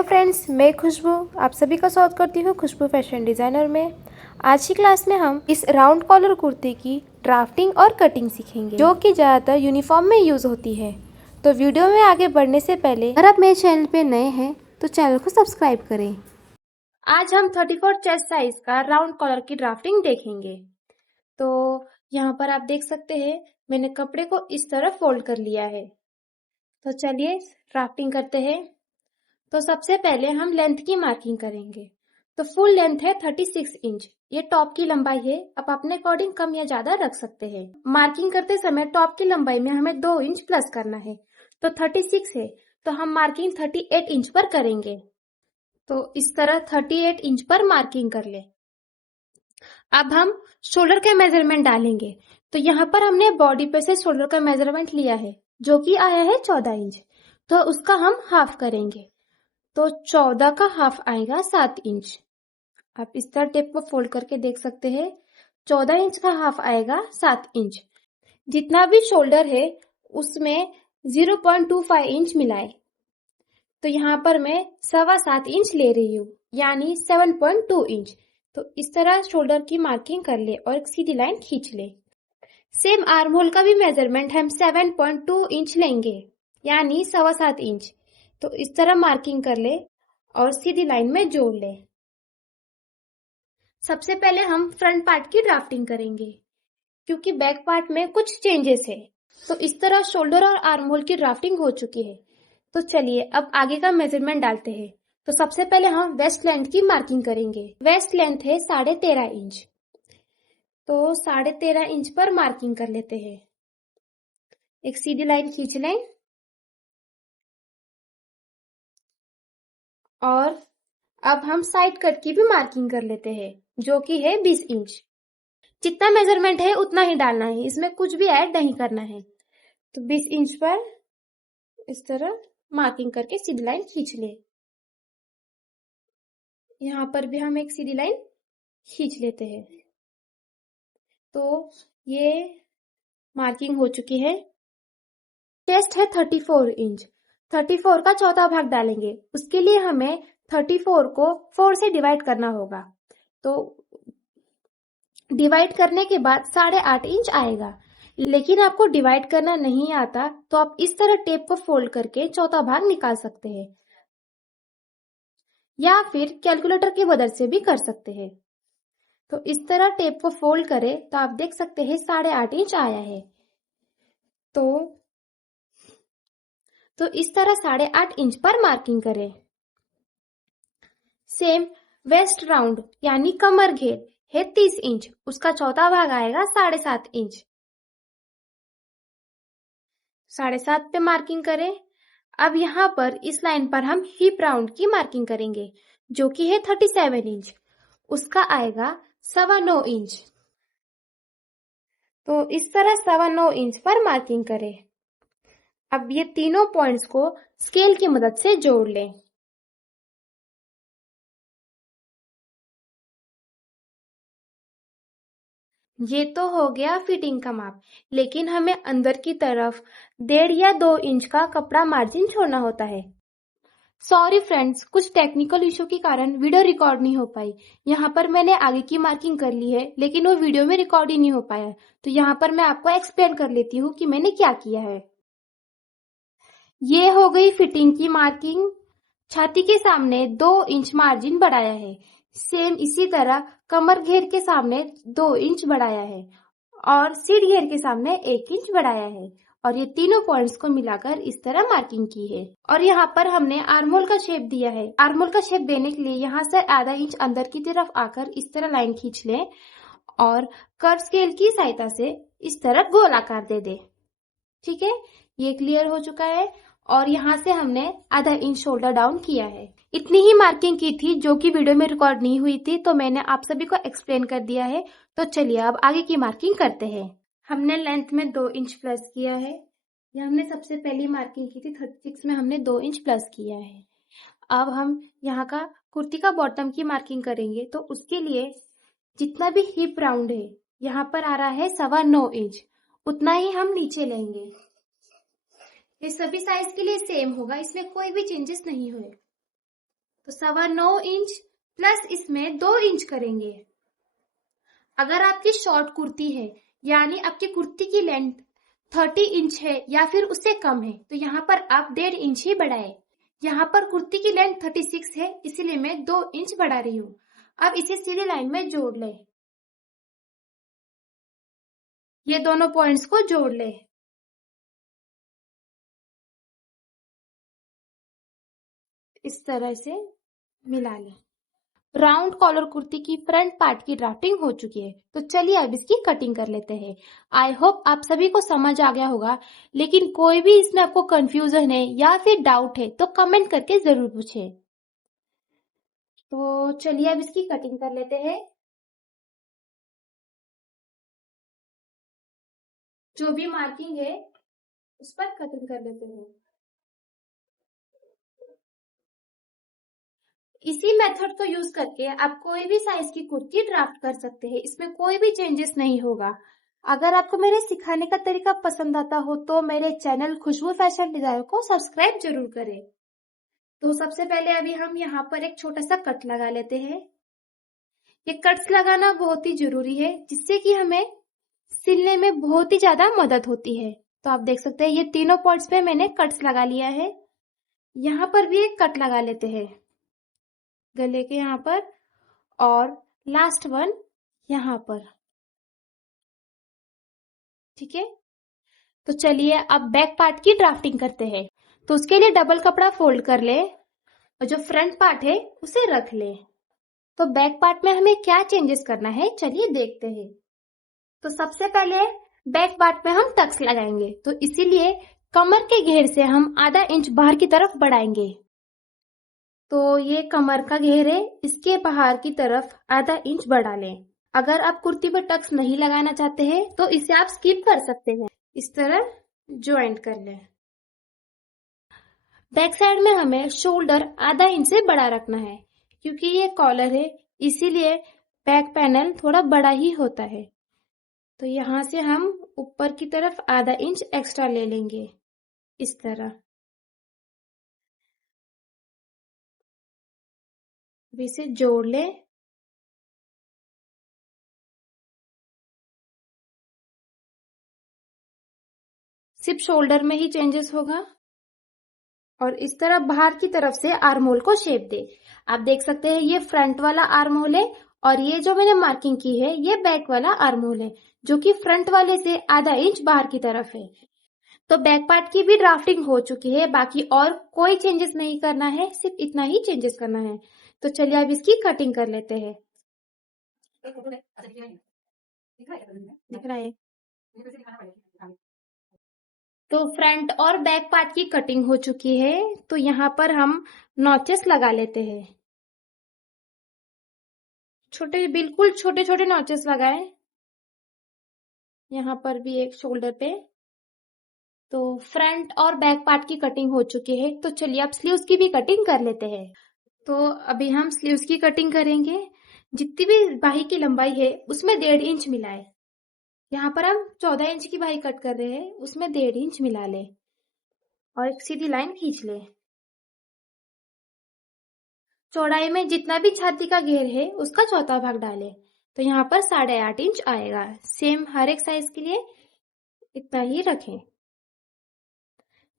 Hello friends, मैं खुशबू आप सभी का स्वागत करती हूँ खुशबू फैशन डिज़ाइनर में। आज की क्लास में हम इस राउंड कॉलर कुर्ती की ड्राफ्टिंग और कटिंग सीखेंगे, जो कि ज़्यादातर यूनिफॉर्म में यूज़ होती है। तो वीडियो में आगे बढ़ने से पहले अगर आप मेरे चैनल पे नए हैं तो चैनल को सब्सक्राइब करें। आज हम 34 चेस्ट साइज का राउंड कॉलर की ड्राफ्टिंग देखेंगे। तो यहाँ पर आप देख सकते हैं मैंने कपड़े को इस तरह फोल्ड कर लिया है। तो चलिए ड्राफ्टिंग करते हैं। तो सबसे पहले हम लेंथ की मार्किंग करेंगे। तो फुल लेंथ है 36 इंच। ये टॉप की लंबाई है। आप अपने अकॉर्डिंग कम या ज्यादा रख सकते हैं। मार्किंग करते समय टॉप की लंबाई में हमें 2 इंच प्लस करना है। तो 36 है तो हम मार्किंग 38 इंच पर करेंगे। तो इस तरह 38 इंच पर मार्किंग कर ले। अब हम शोल्डर का मेजरमेंट डालेंगे। तो यहाँ पर हमने बॉडी पे से शोल्डर का मेजरमेंट लिया है, जो कि आया है 14 इंच। तो उसका हम हाफ करेंगे। तो 14 का हाफ आएगा 7 इंच। आप इस तरह टेप को फोल्ड करके देख सकते हैं। 14 इंच का हाफ आएगा 7 इंच। जितना भी शोल्डर है उसमें 0.25 इंच मिलाए। तो यहाँ पर मैं 7.25 इंच ले रही हूँ, यानी 7.2 इंच। तो इस तरह शोल्डर की मार्किंग कर ले और एक सीधी लाइन खींच ले। सेम आर्म होल का भी मेजरमेंट हम 7.2 इंच लेंगे, यानी 7.25 इंच। तो इस तरह मार्किंग कर ले और सीधी लाइन में जोड़ ले। सबसे पहले हम फ्रंट पार्ट की ड्राफ्टिंग करेंगे, क्योंकि बैक पार्ट में कुछ चेंजेस है। तो इस तरह शोल्डर और आर्म होल की ड्राफ्टिंग हो चुकी है। तो चलिए अब आगे का मेजरमेंट डालते हैं। तो सबसे पहले हम वेस्ट लेंथ की मार्किंग करेंगे। वेस्ट लेंथ है 13.5 इंच। तो 13.5 इंच पर मार्किंग कर लेते हैं। एक सीधी लाइन खींच लें और अब हम साइड कट की भी मार्किंग कर लेते हैं, जो कि है 20 इंच। जितना मेजरमेंट है उतना ही डालना है, इसमें कुछ भी ऐड नहीं करना है। तो 20 इंच पर इस तरह मार्किंग करके सीधी लाइन खींच ले। यहाँ पर भी हम एक सीधी लाइन खींच लेते हैं। तो ये मार्किंग हो चुकी है। चेस्ट है 34 इंच। 34 का चौथा भाग डालेंगे। उसके लिए हमें 34 को 4 से डिवाइड करना होगा। तो डिवाइड करने के बाद 8.5 इंच आएगा। लेकिन आपको डिवाइड करना नहीं आता तो आप इस तरह टेप को फोल्ड करके चौथा भाग निकाल सकते हैं, या फिर कैलकुलेटर की मदद से भी कर सकते हैं। तो इस तरह टेप को फोल्ड करें तो आप देख सकते हैं 8.5 इंच आया है। तो इस तरह 8.5 इंच पर मार्किंग करें। सेम वेस्ट राउंड यानी कमर घेर है 30 इंच। उसका चौथा भाग आएगा 7.5 इंच। 7.5 पे मार्किंग करें। अब यहाँ पर इस लाइन पर हम हिप राउंड की मार्किंग करेंगे, जो कि है 37 इंच। उसका आएगा 9.25 इंच। तो इस तरह 9.25 इंच पर मार्किंग करें। अब ये तीनों पॉइंट्स को स्केल की मदद से जोड़ लें। ये तो हो गया फिटिंग का माप, लेकिन हमें अंदर की तरफ 1.5 या 2 इंच का कपड़ा मार्जिन छोड़ना होता है। सॉरी फ्रेंड्स, कुछ टेक्निकल इशू के कारण वीडियो रिकॉर्ड नहीं हो पाई। यहाँ पर मैंने आगे की मार्किंग कर ली है, लेकिन वो वीडियो में रिकॉर्ड ही नहीं हो पाया। तो यहाँ पर मैं आपको एक्सप्लेन कर लेती हूँ कि मैंने क्या किया है। ये हो गई फिटिंग की मार्किंग। छाती के सामने 2 इंच मार्जिन बढ़ाया है। सेम इसी तरह कमर घेर के सामने 2 इंच बढ़ाया है और सिर घेर के सामने 1 इंच बढ़ाया है। और ये तीनों पॉइंट्स को मिलाकर इस तरह मार्किंग की है। और यहाँ पर हमने आर्महोल का शेप दिया है। आर्महोल का शेप देने के लिए यहाँ से आधा इंच अंदर की तरफ आकर इस तरह लाइन खींच लें और कर्व स्केल की सहायता से इस तरह गोल आकार दे दे। ठीक है, ये क्लियर हो चुका है। और यहाँ से हमने आधा इंच शोल्डर डाउन किया है। इतनी ही मार्किंग की थी जो कि वीडियो में रिकॉर्ड नहीं हुई थी, तो मैंने आप सभी को एक्सप्लेन कर दिया है। तो चलिए अब आगे की मार्किंग करते हैं। हमने लेंथ में 2 इंच प्लस किया है। ये हमने सबसे पहली मार्किंग की थी 36 में, हमने 2 इंच प्लस किया है। अब हम यहाँ का कुर्ती का बॉटम की मार्किंग करेंगे। तो उसके लिए जितना भी हिप राउंड है यहाँ पर आ रहा है 9.25 इंच, उतना ही हम नीचे लेंगे। ये सभी साइज के लिए सेम होगा, इसमें कोई भी चेंजेस नहीं हुए। तो 9.25 इंच प्लस इसमें 2 इंच करेंगे। अगर आपकी शॉर्ट कुर्ती है यानी आपकी कुर्ती की लेंथ 30 इंच है या फिर उससे कम है तो यहाँ पर आप 1.5 इंच ही बढ़ाए। यहाँ पर कुर्ती की लेंथ 36 है इसीलिए मैं 2 इंच बढ़ा रही हूँ। अब इसे सीधी लाइन में जोड़ ले। ये दोनों पॉइंट्स को जोड़ ले। इस तरह से मिला ले। राउंड कॉलर कुर्ती की फ्रंट पार्ट की ड्राफ्टिंग हो चुकी है तो चलिए अब इसकी कटिंग कर लेते हैं। आई होप आप सभी को समझ आ गया होगा, लेकिन कोई भी इसमें आपको कंफ्यूजन है या फिर डाउट है तो कमेंट करके जरूर पूछे। तो चलिए अब इसकी कटिंग कर लेते हैं। जो भी मार्किंग है उस पर कटिंग कर लेते हैं। इसी मेथड को यूज करके आप कोई भी साइज की कुर्ती ड्राफ्ट कर सकते हैं, इसमें कोई भी चेंजेस नहीं होगा। अगर आपको मेरे सिखाने का तरीका पसंद आता हो तो मेरे चैनल खुशबू फैशन डिजाइन को सब्सक्राइब जरूर करें। तो सबसे पहले अभी हम यहाँ पर एक छोटा सा कट लगा लेते हैं। ये कट्स लगाना बहुत ही जरूरी है जिससे कि हमें सिलने में बहुत ही ज्यादा मदद होती है। तो आप देख सकते हैं ये तीनों पॉइंट्स पे मैंने कट्स लगा लिया है। यहाँ पर भी एक कट लगा लेते हैं गले के यहाँ पर, और लास्ट वन यहाँ पर। ठीक है, तो चलिए अब बैक पार्ट की ड्राफ्टिंग करते हैं। तो उसके लिए डबल कपड़ा फोल्ड कर ले और जो फ्रंट पार्ट है उसे रख ले। तो बैक पार्ट में हमें क्या चेंजेस करना है चलिए देखते हैं। तो सबसे पहले बैक पार्ट में हम टक्स लगाएंगे तो इसीलिए कमर के घेर से हम आधा इंच बाहर की तरफ बढ़ाएंगे। तो ये कमर का घेर है, इसके बाहर की तरफ आधा इंच बढ़ा लें। अगर आप कुर्ती पर टक्स नहीं लगाना चाहते हैं तो इसे आप स्किप कर सकते हैं। इस तरह ज्वाइंट कर लें। बैक साइड में हमें शोल्डर आधा इंच से बड़ा रखना है क्योंकि ये कॉलर है इसीलिए बैक पैनल थोड़ा बड़ा ही होता है। तो यहाँ से हम ऊपर की तरफ आधा इंच एक्स्ट्रा ले लेंगे इस तरह। अब इसे जोड़ लें। सिर्फ शोल्डर में ही चेंजेस होगा। और इस तरह बाहर की तरफ से आर्म होल को शेप दे। आप देख सकते हैं ये फ्रंट वाला आर्म होल है और ये जो मैंने मार्किंग की है ये बैक वाला आर्म होल है जो कि फ्रंट वाले से आधा इंच बाहर की तरफ है। तो बैक पार्ट की भी ड्राफ्टिंग हो चुकी है, बाकी और कोई चेंजेस नहीं करना है, सिर्फ इतना ही चेंजेस करना है। तो चलिए अब इसकी कटिंग कर लेते हैं। दिख रहा है। तो फ्रंट और बैक पार्ट की कटिंग हो चुकी है तो यहाँ पर हम नॉचेस लगा लेते हैं। छोटे, बिल्कुल छोटे छोटे नॉचेस लगाए। यहाँ पर भी एक शोल्डर पे। तो फ्रंट और बैक पार्ट की कटिंग हो चुकी है तो चलिए अब स्लीव्स की भी कटिंग कर लेते हैं। तो अभी हम स्लीव्स की कटिंग करेंगे। जितनी भी बाही की लंबाई है उसमें 1.5 इंच मिलाए। यहाँ पर हम 14 इंच की बाही कट कर रहे हैं, उसमें 1.5 इंच मिला ले और एक सीधी लाइन खींच ले। चौड़ाई में जितना भी छाती का घेर है उसका चौथा भाग डाले तो यहाँ पर 8.5 इंच आएगा। सेम हर एक साइज के लिए इतना ही रखें।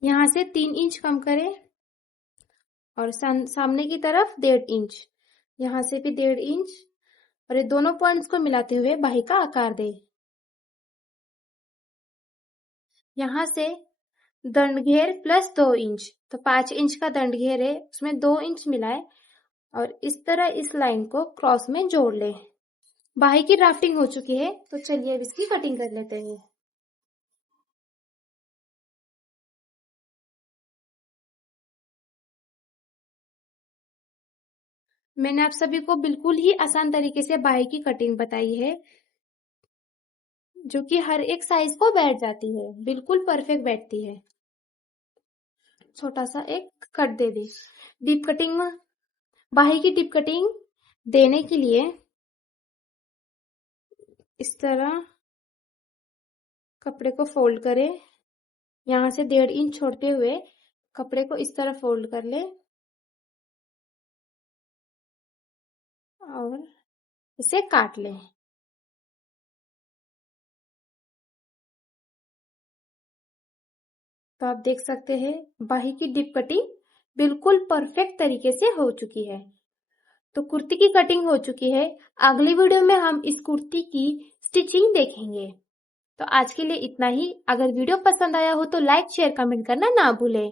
यहाँ से 3 इंच कम करें और सामने की तरफ 1.5 इंच, यहाँ से भी 1.5 इंच और ये दोनों पॉइंट्स को मिलाते हुए बाही का आकार दे। यहाँ से दंड घेर प्लस 2 इंच, तो 5 इंच का दंड घेर है उसमें 2 इंच मिलाए और इस तरह इस लाइन को क्रॉस में जोड़ ले। बाही की ड्राफ्टिंग हो चुकी है तो चलिए अब इसकी कटिंग कर लेते हैं। मैंने आप सभी को बिल्कुल ही आसान तरीके से बाही की कटिंग बताई है जो कि हर एक साइज को बैठ जाती है, बिल्कुल परफेक्ट बैठती है। छोटा सा एक कट दे दी। डीप कटिंग में बाही की डीप कटिंग देने के लिए इस तरह कपड़े को फोल्ड करें। यहाँ से 1.5 इंच छोड़ते हुए कपड़े को इस तरह फोल्ड कर ले और इसे काट लें। तो आप देख सकते हैं बाही की डिप कटिंग बिल्कुल परफेक्ट तरीके से हो चुकी है। तो कुर्ती की कटिंग हो चुकी है। अगली वीडियो में हम इस कुर्ती की स्टिचिंग देखेंगे। तो आज के लिए इतना ही। अगर वीडियो पसंद आया हो तो लाइक शेयर कमेंट करना ना भूलें।